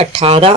18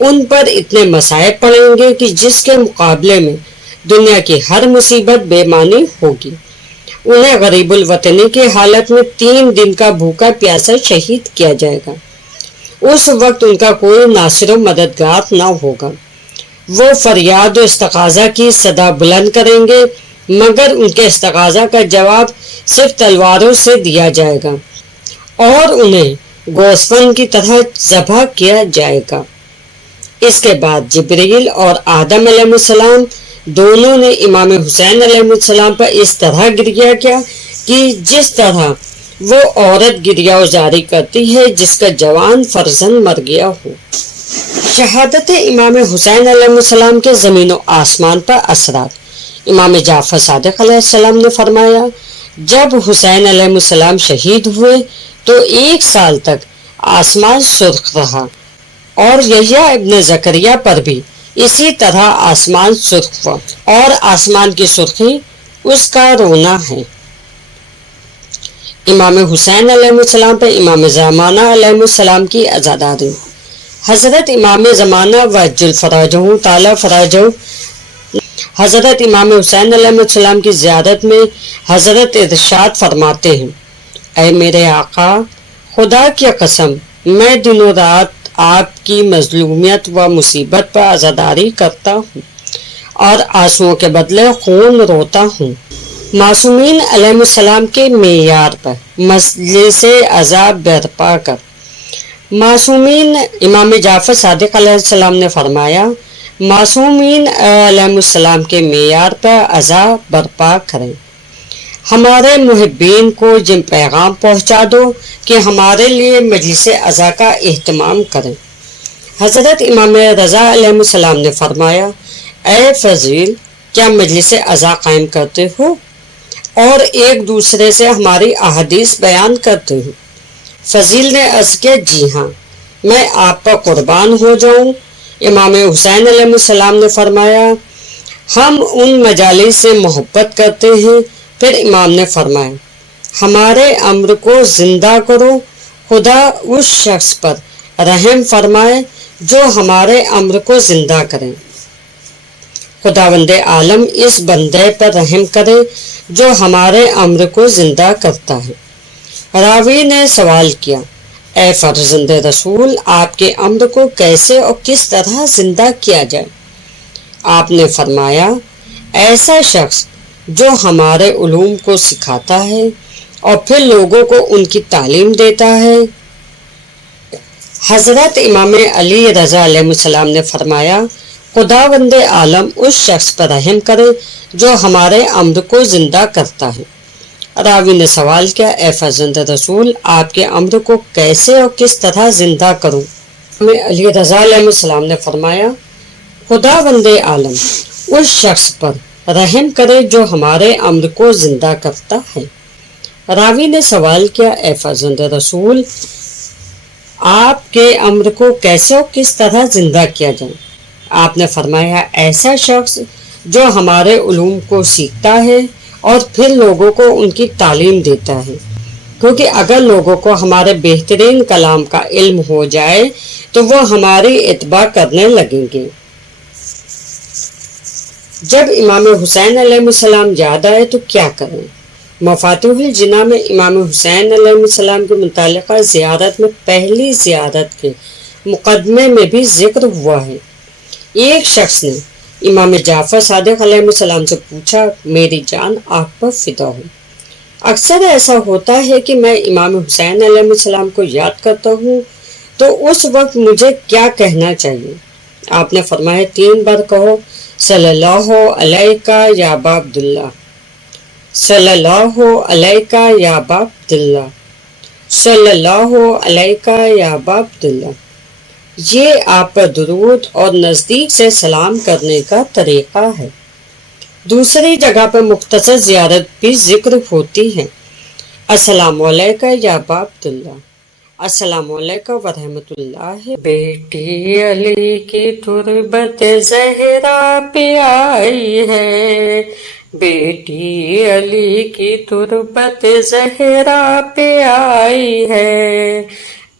ان پر اتنے مصائب پڑیں گے کہ جس کے مقابلے میں دنیا کی ہر مصیبت بے معنی ہوگی۔ انہیں غریب الوطنی کی حالت میں 3 دن کا بھوکا پیاسا شہید کیا جائے گا۔ اس وقت ان کا کوئی ناصر و مددگار نہ ہوگا۔ وہ فریاد و استغاثہ کی صدا بلند کریں گے، مگر ان کے استغاثہ کا جواب صرف تلواروں سے دیا جائے گا اور انہیں گوسفند کی طرح ذبح کیا جائے گا۔ اس کے بعد جبریل اور آدم علیہ السلام دونوں نے امام حسین علیہ السلام پر اس طرح گریہ کیا کہ جس طرح وہ عورت گریہ جاری کرتی ہے جس کا جوان فرزند مر گیا ہو۔ شہادت امام حسین علیہ السلام کے زمین و آسمان پر اثرات۔ امام جعفر صادق علیہ السلام نے فرمایا، جب حسین علیہ السلام شہید ہوئے تو 1 سال تک آسمان سرخ رہا، اور یحییٰ ابن زکریا پر بھی اسی طرح آسمان سرخ ہوا، اور آسمان کی سرخی اس کا رونا ہے۔ امام حسین علیہ السلام پر امام زمانہ علیہ السلام کی عزاداری۔ حضرت امام زمانہ وجل فراجہ تعالی فراجہ حضرت امام حسین علیہ السلام کی زیارت میں حضرت ارشاد فرماتے ہیں، اے میرے آقا، خدا کی قسم میں دن و رات آپ کی مظلومیت و مصیبت پر عزاداری کرتا ہوں اور آنسوؤں کے بدلے خون روتا ہوں۔ معصومین علیہ السلام کے معیار پر مجلس عذاب برپا کر۔ معصومین امام جعفر صادق علیہ السلام نے فرمایا، معصومین علیہ السلام کے معیار پر عذاب برپا کریں۔ ہمارے محبین کو جن پیغام پہنچا دو کہ ہمارے لیے مجلس عزا کا اہتمام کریں۔ حضرت امام رضا علیہ السلام نے فرمایا، اے فضیل، کیا مجلس عزا قائم کرتے ہو اور ایک دوسرے سے ہماری احادیث بیان کرتے ہو؟ فضیل نے عرض کیا، جی ہاں، میں آپ پر قربان ہو جاؤں۔ امام حسین علیہ السلام نے فرمایا، ہم ان مجالس سے محبت کرتے ہیں۔ پھر امام نے فرمایا، ہمارے امر کو زندہ کرو، خدا اس شخص پر رحم فرمائے جو ہمارے امر کو زندہ کرے۔ خداوند عالم اس بندے پر رحم کرے جو ہمارے امر کو زندہ کرتا ہے۔ راوی نے سوال کیا، اے فرزند رسول، آپ کے امر کو کیسے اور کس طرح زندہ کیا جائے؟ آپ نے فرمایا، ایسا شخص جو ہمارے علوم کو سکھاتا ہے اور پھر لوگوں کو ان کی تعلیم دیتا ہے۔ حضرت امام علی رضا علیہ السلام نے فرمایا، خداوند عالم اس شخص پر رحم کرے جو ہمارے امر کو زندہ کرتا ہے۔ راوی نے سوال کیا، اے فرزند رسول، آپ کے امر کو کیسے اور کس طرح زندہ کروں؟ امام علی رضا علیہ السلام نے فرمایا، خداوند عالم اس شخص پر رحم کرے جو ہمارے امر کو زندہ کرتا ہے۔ راوی نے سوال کیا، اے فرزند رسول، آپ کے امر کو کیسے اور کس طرح زندہ کیا جائے؟ آپ نے فرمایا، ایسا شخص جو ہمارے علوم کو سیکھتا ہے اور پھر لوگوں کو ان کی تعلیم دیتا ہے، کیونکہ اگر لوگوں کو ہمارے بہترین کلام کا علم ہو جائے تو وہ ہماری اتباع کرنے لگیں گے۔ جب امام حسین علیہ السلام یاد آئے تو کیا کریں؟ مفاتیح الجناح میں امام حسین علیہ السلام کے متعلقہ زیارت میں پہلی زیارت کے مقدمے میں بھی ذکر ہوا ہے۔ ایک شخص نے امام جعفر صادق علیہ السلام سے پوچھا، میری جان آپ پر فدا ہو، اکثر ایسا ہوتا ہے کہ میں امام حسین علیہ السلام کو یاد کرتا ہوں تو اس وقت مجھے کیا کہنا چاہیے؟ آپ نے فرمایا، 3 بار کہو، صلی اللہ علیہ یا ابا عبداللہ، صلی اللہ علیہ یا ابا عبداللہ، صلی اللہ علیہ یا ابا عبداللہ۔ یہ آپ پر درود اور نزدیک سے سلام کرنے کا طریقہ ہے۔ دوسری جگہ پر مختصر زیارت بھی ذکر ہوتی ہے، السلام علیکم یا ابا عبداللہ، السلام علیکم ورحمۃ اللہ۔ بیٹی علی کی تربت زہرا پہ آئی ہے، بیٹی علی کی تربت زہرا پہ آئی ہے،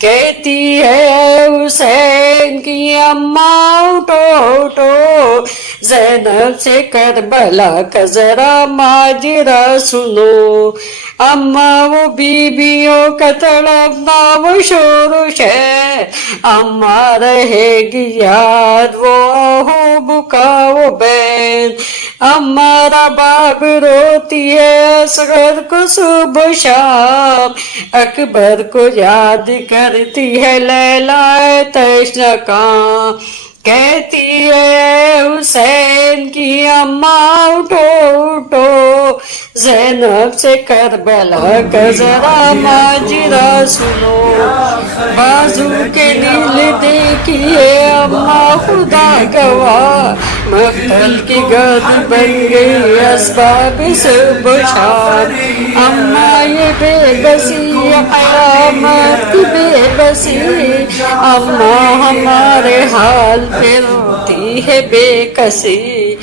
کہتی ہے حسین کی اماں اٹھو اٹھو، زینب سے کربلا کا ذرا ماجرا سنو، اماں وہ بیویوں کا تڑپنا وہ شورش ہے، اماں رہے گی یاد وہ آہو بکا وہ بین، اماں رباب روتی ہے اصغر کو صبح شام، اکبر کو یاد کرتی ہے لیلا تشنکاں، کہتی ہے حسین کی اماں اٹھو اٹھو، زینب سے کربلا کا ذرا ماجرا سنو، بازو کے نیل دیکھیے اماں خدا گواہ، مقتل کی گرد بن گئی اسباب صبح شام، اماں یہ بے بسی قیامت کی بے بسی، اماں ہمارے حال پہ روتی ہے بے کسی،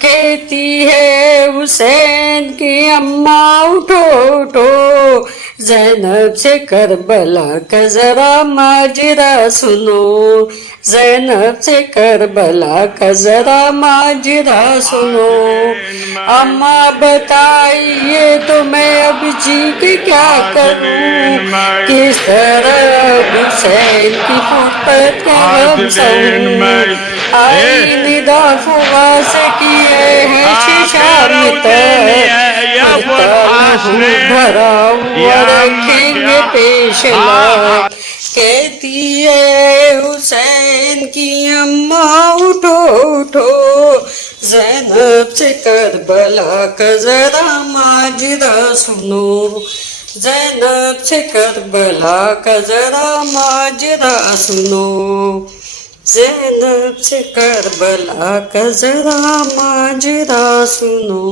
کہتی ہے حسین کی اماں اٹھو اٹھو، زینب سے کربلا کا ذرا ماجرا سنو، زینب سے کربلا کا ذرا ماجرا سنو، اماں بتائیے تو میں اب جی کے کیا کروں، کس طرح حسین کی فرقت کا غم سہوں، آئی ندا فغاس کیے ہیں شیشام تک، بھرا ہوا رکھیں گے پیش لاکھ، کہتی ہے حسین کی اماں اٹھو اٹھو، زینب سے کربلا کا ذرا ماجرا سنو، زینب سے کربلا کا ذرا ماجرا سنو، زینب سے کربلا کا ذرا ماجرا سنو۔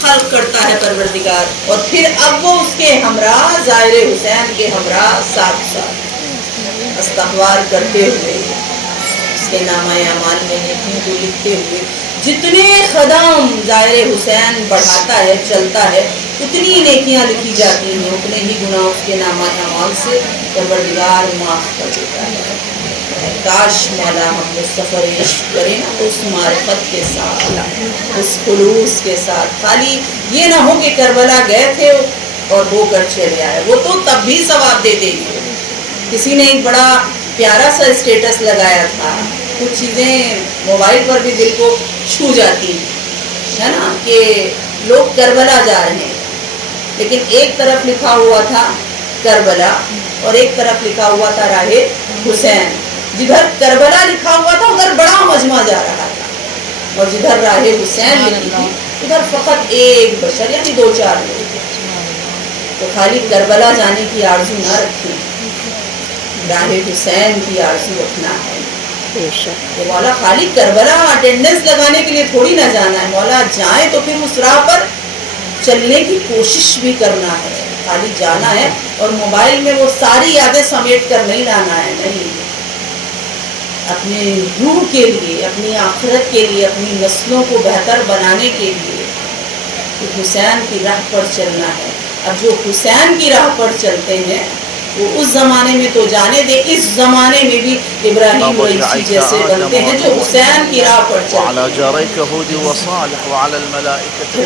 خلق کرتا ہے پروردگار، اور پھر اب وہ اس کے ہمراہ ظاہر حسین کے ہمراہ ساتھ ساتھ استغفار کرتے ہوئے اس کے نامہ اعمال میں نیکیوں کو لکھتے ہوئے جتنے قدم ظاہر حسین بڑھاتا ہے چلتا ہے اتنی نیکیاں لکھی جاتی ہیں، اتنے ہی گناہ اس کے نامہ اعمال سے پروردگار معاف کر دیتا ہے۔ کاش مولا ہم نے سفر عشق کریں نا اس معرفت کے ساتھ، اس خلوص کے ساتھ، خالی یہ نہ ہو کہ کربلا گئے تھے اور ہو کر چلے آئے، وہ تو تب بھی ثواب دیتے ہیں۔ کسی نے ایک بڑا پیارا سا اسٹیٹس لگایا تھا، کچھ چیزیں موبائل پر بھی دل کو چھو جاتی ہے نا، کہ لوگ کربلا جا رہے ہیں لیکن ایک طرف لکھا ہوا تھا کربلا اور ایک طرف لکھا ہوا تھا راہ حسین، جدھر کربلا لکھا ہوا تھا ادھر بڑا مجمع جا رہا تھا اور جدھر راہ حسین لکھی تھی ادھر فقط ایک بشر یعنی 2-4 لوگ، تو خالی کربلا جانے کی آرزو نہ رکھیں، راہ حسین کی آرزو رکھنا ہے۔ کہ مولا خالی کربلا اٹینڈنس لگانے کے لیے تھوڑی نہ جانا ہے، مولا جائیں تو پھر اس راہ پر چلنے کی کوشش بھی کرنا ہے، خالی جانا ہے اور موبائل میں وہ ساری یادیں سمیٹ کر نہیں لانا ہے، نہیں، اپنے روح کے لیے، اپنی آخرت کے لیے، اپنی نسلوں کو بہتر بنانے کے لیے حسین کی راہ پر چلنا ہے۔ اب جو حسین کی راہ پر چلتے ہیں وہ اس زمانے میں تو جانے دے، اس زمانے میں بھی ابراہیم رئیسی جیسے بنتے ہیں جو حسین کی راہ پر چلتے ہیں۔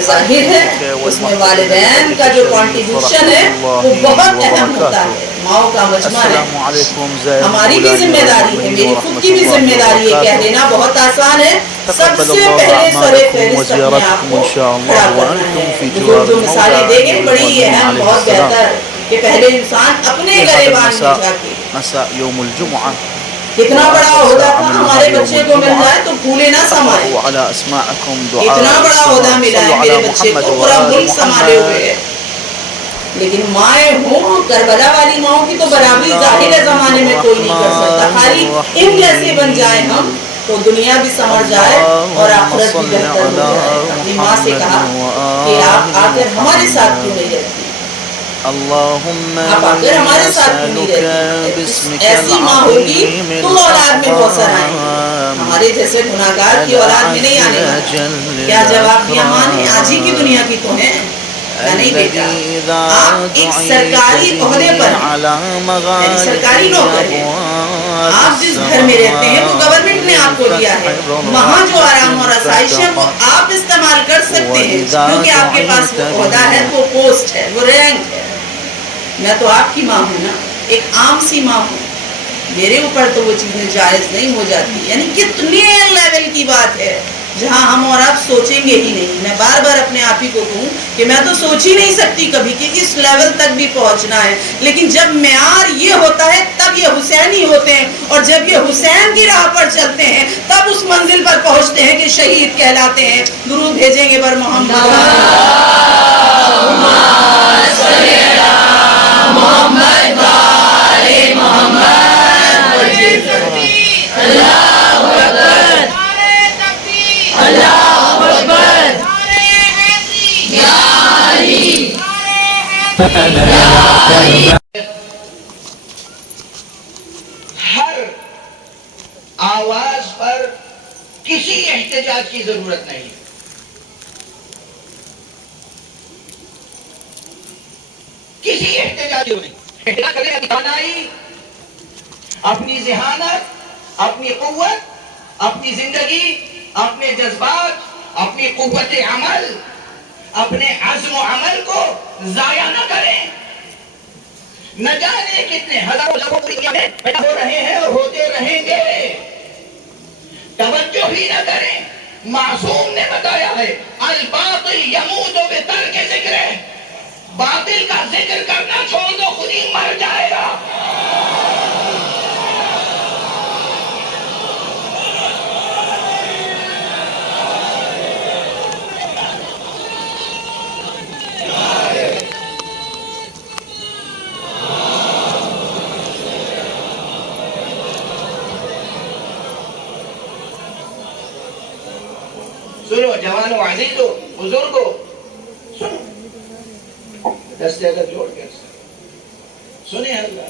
ظاہر ہے اس میں والدین کا جو کنٹریبیوشن ہے وہ بہت اہم ہوتا ہے، ماؤں کا مجمع ہے، ہماری بھی ذمہ داری ہے، میری خود کی بھی ذمہ داری ہے، کہہ دینا بہت آسان ہے، سب سے پہلے سرے فہرست اپنے آپ کو کھڑا کرنا ہے۔ بزرگ جو مثالیں دے گئے بڑی اہم، بہت بہتر کہ پہلے انسان اپنے گریبان میں جا کے، کتنا بڑا عہدہ تھا ہمارے بچے کو مل جائے تو پھولے نہ سمائے، اتنا بڑا عہدہ ملا ہے میرے بچے کو، پورا ملک سنبھالے ہوئے ہے، لیکن مائیں ہوں کربلا والی ماؤں کی تو برابری ظاہر زمانے میں کوئی نہیں کر سکتا، خالی ان جیسے بن جائیں ہم تو دنیا بھی سنور جائے اور آخرت بھی بہتر ہو جائے۔ اپنی ماں سے کہا کہ آپ آ کر ہمارے ساتھ کیوں نہیں رہتی، آپ آ کر ہمارے ساتھ کیوں نہیں رہتی، ایسی ماں ہوگی تو اولاد میں بہت سر آئیں گے، ہمارے جیسے گناہگار کی اولاد میں نہیں آنے والا۔ کیا جواب دیا ماں نے، آج ہی کی دنیا کی تو ہیں، نہیں بیٹا, آپ ایک سرکاری عہدے پر ہیں, سرکاری نوکر ہیں, آپ جس گھر میں رہتے ہیں وہ گورنمنٹ نے آپ کو دیا ہے, وہاں جو آرام اور آسائش ہے وہ آپ استعمال کر سکتے ہیں کیونکہ آپ کے پاس وہ عہدہ ہے, وہ پوسٹ ہے, وہ رینک ہے. میں تو آپ کی ماں ہوں نا, ایک عام سی ماں ہوں, میرے اوپر تو وہ چیزیں جائز نہیں ہو جاتی. یعنی کتنے لیول کی بات ہے جہاں ہم اور آپ سوچیں گے ہی نہیں. میں بار بار اپنے آپ ہی کو کہوں کہ میں تو سوچ ہی نہیں سکتی کبھی کہ اس لیول تک بھی پہنچنا ہے, لیکن جب معیار یہ ہوتا ہے تب یہ حسینی ہوتے ہیں, اور جب یہ حسین کی راہ پر چلتے ہیں تب اس منزل پر پہنچتے ہیں کہ شہید کہلاتے ہیں. درود بھیجیں گے بر محمد ہر آواز پر کسی احتجاج کی ضرورت نہیں. کسی احتجاج کی نہیں. احتجاج کریں اپنی توانائی, اپنی ذہانت, اپنی قوت, اپنی زندگی, اپنے جذبات, اپنی قوت عمل, اپنے عزم و عمل کو ضائع نہ کریں. نہ جانے کتنے ہزاروں لوگوں پوری دنیا میں پیدا ہو رہے ہیں اور ہوتے رہیں گے, توجہ ہی نہ کریں. معصوم نے بتایا ہے الباطل یموت بترک ذکر, باطل کا ذکر کرنا چھوڑ دو خود ہی مر جائے گا. سنو جوانو, عزیزو, بزرگو, سنو, دستے اگر جوڑ کے سنیں. اللہ,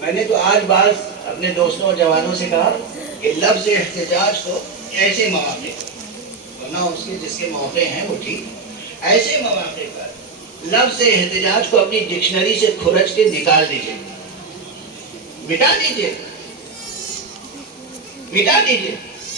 میں نے تو آج بعض اپنے دوستوں اور جوانوں سے کہا کہ لفظ احتجاج تو ایسے مواقع, ورنہ اس کے جس کے موقع ہیں وہ ٹھیک, ایسے مواقع پر لفظ احتجاج کو اپنی ڈکشنری سے کھرچ کے نکال دیجئے, مٹا دیجئے, مٹا دیجئے.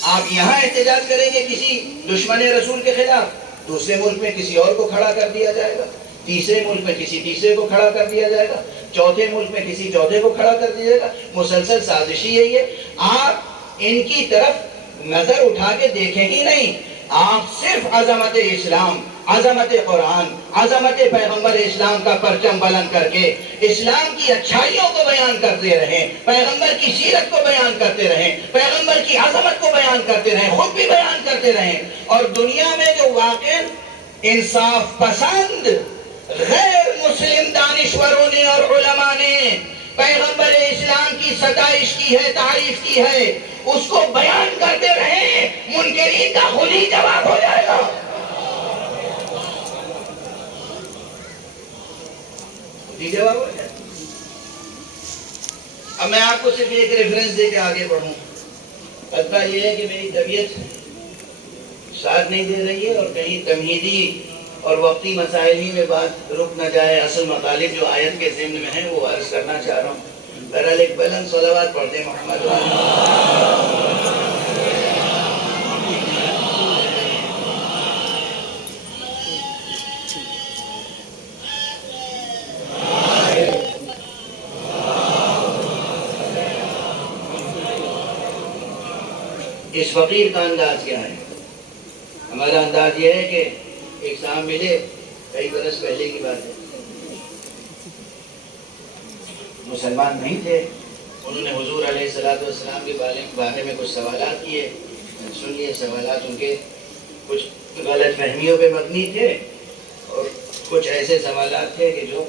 آپ یہاں احتجاج کریں گے کسی دشمن رسول کے خلاف, دوسرے ملک میں کسی اور کو کھڑا کر دیا جائے گا, تیسرے ملک میں کسی تیسرے کو کھڑا کر دیا جائے گا, چوتھے ملک میں کسی چوتھے کو کھڑا کر دیا جائے گا. مسلسل سازشی یہی ہے. آپ ان کی طرف نظر اٹھا کے دیکھیں ہی نہیں, آپ صرف عظمت اسلام, عظمت قرآن, عظمت پیغمبر اسلام کا پرچم بلند کر کے اسلام کی اچھائیوں کو بیان کرتے رہیں, پیغمبر کی سیرت کو بیان کرتے رہیں, پیغمبر کی عظمت کو بیان کرتے رہیں, خود بھی بیان کرتے رہیں. اور دنیا میں جو واقع انصاف پسند غیر مسلم دانشوروں نے اور علماء نے پیغمبر اسلام کی ستائش کی ہے, تعریف کی ہے, اس کو بیان کرتے رہیں, منکرین کا خود ہی جواب ہو جائے گا. جواب ہو جائے. اب میں آپ کو صرف ایک ریفرنس دے کے آگے بڑھوں. قطبہ یہ ہے کہ میری طبیعت ساتھ نہیں دے رہی ہے اور کہیں تمہیدی اور وقتی مسائل ہی میں بات رک نہ جائے. اصل مطالب جو آیت کے ضمن میں ہیں وہ عرض کرنا چاہ رہا ہوں. بہرحال ایک بلند صلوات پڑھتے ہیں محمد اس فقیر کا انداز کیا ہے؟ ہمارا انداز یہ ہے کہ ایک صاحب ملے, کئی برس پہلے کی بات ہے, مسلمان نہیں تھے, انہوں نے حضور علیہ السلام کے بارے میں کچھ سوالات کیے. سن لیے سوالات, ان کے کچھ غلط فہمیوں پہ مبنی تھے اور کچھ ایسے سوالات تھے کہ جو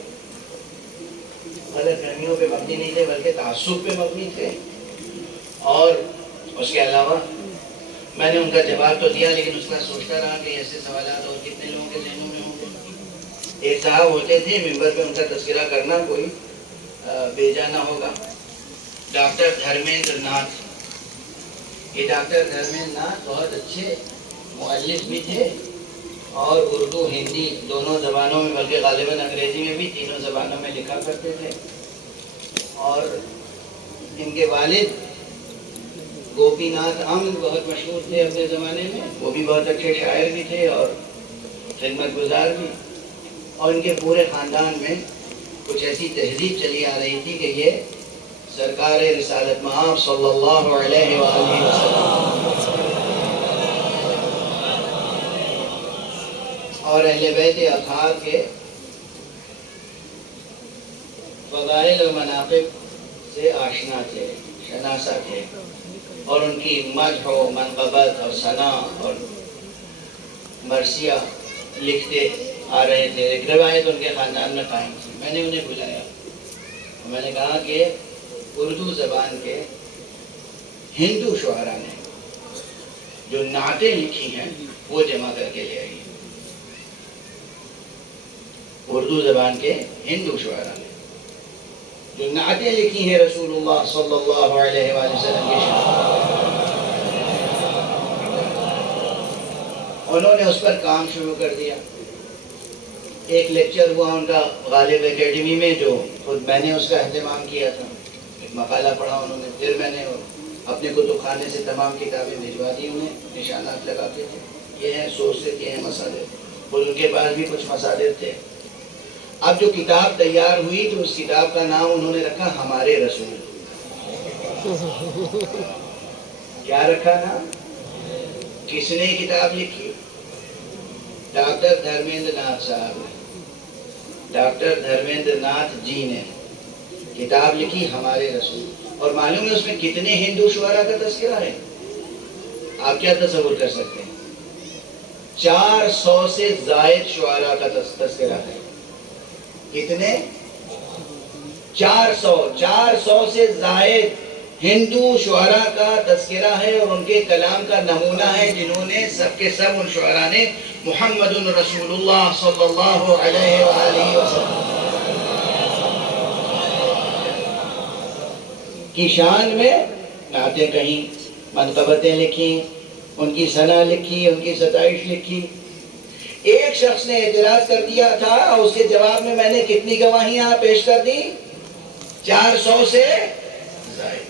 غلط فہمیوں پہ مبنی نہیں تھے بلکہ تعصب پہ مبنی تھے. اور اس کے علاوہ میں نے ان کا جواب تو دیا, لیکن اس کا سوچتا رہا کہ ایسے سوالات اور کتنے لوگوں کے ذہنوں میں ہوں گے. ایک صاحب ہوتے تھے, ممبر پہ ان کا تذکرہ کرنا کوئی بیجا نہ ہوگا, ڈاکٹر دھرمیندر ناتھ. یہ ڈاکٹر دھرمیندر ناتھ بہت اچھے مؤلف بھی تھے اور اردو ہندی دونوں زبانوں میں، بلکہ غالباً انگریزی میں بھی تینوں زبانوں میں لکھا کرتے تھے. اور ان کے والد گوپی ناتھ امن بہت مشہور تھے اپنے زمانے میں، وہ بھی بہت اچھے شاعر بھی تھے اور خدمت گزار بھی. اور ان کے پورے خاندان میں کچھ ایسی تہذیب چلی آ رہی تھی کہ یہ سرکار رسالت مآب صلی اللہ علیہ وآلہ وسلم اور اہل بیت اطہار کے فضائل و مناقب سے آشنا تھے، شناسا تھے، اور ان کی مدح و منقبت اور ثنا اور مرثیہ لکھتے آ رہے تھے. ایک روایت ان کے خاندان میں قائم تھی. میں نے انہیں بلایا، میں نے کہا کہ اردو زبان کے ہندو شعراء نے جو نعتیں لکھی ہیں وہ جمع کر کے لے آئی. اردو زبان کے ہندو شعراء نے جو نعتیں لکھی ہیں رسول اللہ صلی اللہ علیہ وآلہ وسلم کی شان، انہوں نے اس پر کام شروع کر دیا. ایک لیکچر ہوا ان کا غالب اکیڈمی میں، جو خود میں نے اس کا اہتمام کیا تھا. ایک مقالہ پڑھا انہوں نے، پھر میں نے اپنے کتب خانے سے تمام کتابیں بھجوا دی انہیں، نشانات لگاتے تھے، یہ ہیں سورسز، یہ ہیں مصادر. اور ان کے پاس بھی کچھ مصادر تھے. اب جو کتاب تیار ہوئی تو اس کتاب کا نام انہوں نے رکھا ہمارے رسول. کیا رکھا نام؟ کس نے کتاب لکھی؟ ڈاکٹر دھرمیندر ناتھ صاحب نے، ڈاکٹر دھرمیندر ناتھ جی نے کتاب لکھی ہمارے رسول. اور معلوم ہے اس میں کتنے ہندو شعراء کا تذکرہ ہے؟ آپ کیا تصور کر سکتے ہیں؟ 400 سے زائد شعراء کا تذکرہ ہے. کتنے؟ 400 سے زائد ہندو شعراء کا تذکرہ ہے اور ان کے کلام کا نمونہ ہے، جنہوں نے سب کے سب ان شعراء نے محمد رسول اللہ صلی اللہ علیہ وآلہ وسلم کی شان میں نعتیں کہیں، منقبتیں لکھی، ان کی ثنا لکھی، ان کی ستائش لکھی. ایک شخص نے اعتراض کر دیا تھا، اس کے جواب میں میں نے کتنی گواہیاں پیش کر دی؟ 400 سے زائد.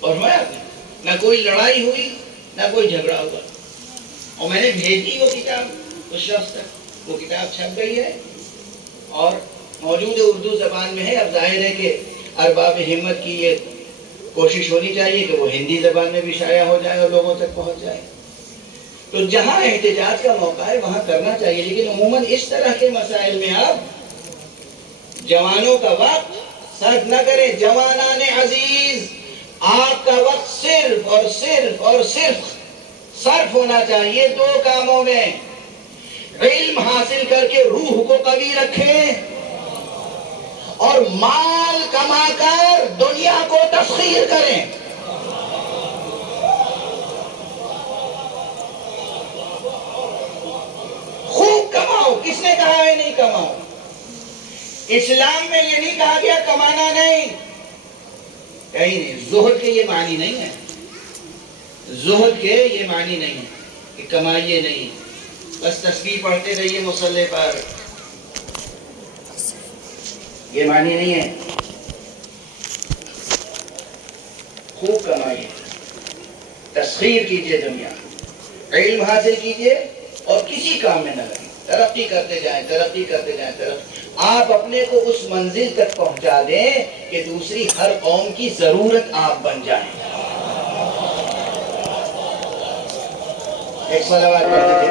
اور نہ کوئی لڑائی ہوئی نہ کوئی جھگڑا ہوا. اور میں نے بھیج دی وہ کتاب اس شخص تک. وہ کتاب چھپ گئی ہے اور موجود اردو زبان میں ہے. اب ظاہر ہے کہ ارباب ہمت کی یہ کوشش ہونی چاہیے کہ وہ ہندی زبان میں بھی شائع ہو جائے اور لوگوں تک پہنچ جائے. تو جہاں احتجاج کا موقع ہے وہاں کرنا چاہیے، لیکن عموماً اس طرح کے مسائل میں آپ جوانوں کا وقت صرف نہ کریں. جوانان عزیز، آپ کا وقت صرف اور صرف اور صرف صرف ہونا چاہیے 2 کاموں میں. علم حاصل کر کے روح کو قوی رکھیں اور مال کما کر دنیا کو تسخیر کریں. خوب کماؤ. کس نے کہا ہے نہیں کماؤ؟ اسلام میں یہ نہیں کہا گیا کمانا نہیں، کہیں نہیں. زہد کے یہ معنی نہیں ہے، زہد کے یہ معنی نہیں ہے کہ کمائیے نہیں، بس تسبیح پڑھتے رہیے مصلی پر، یہ معنی نہیں ہے. خوب کمائیے، تسخیر کیجئے دنیا، علم حاصل کیجئے اور کسی کام میں نہ لگیں. ترقی کرتے جائیں، ترقی کرتے جائیں، ترقی. آپ اپنے کو اس منزل تک پہنچا دیں کہ دوسری ہر قوم کی ضرورت آپ بن جائیں. ایک صلوات پڑھتے تھے.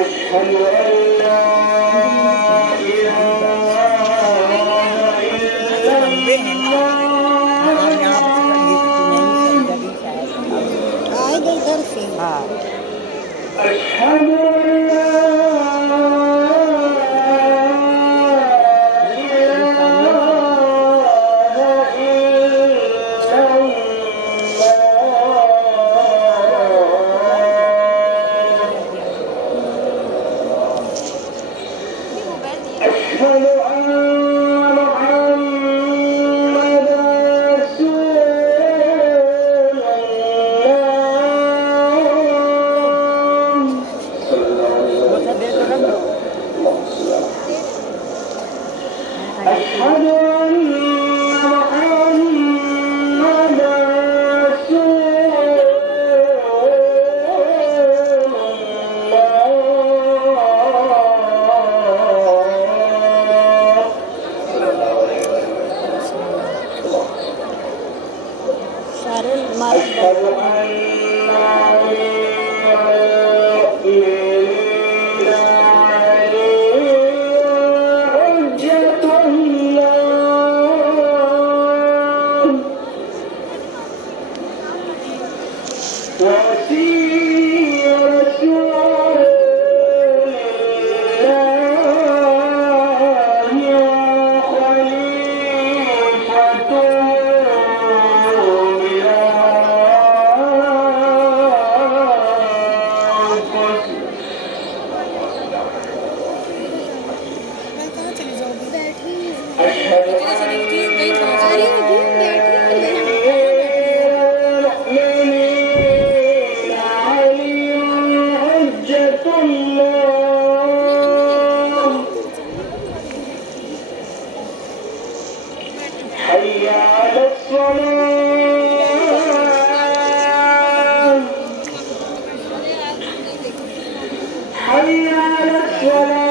أشهد أن لا إله إلا أشهد أن لا حي على الصلاة حي على الصلاة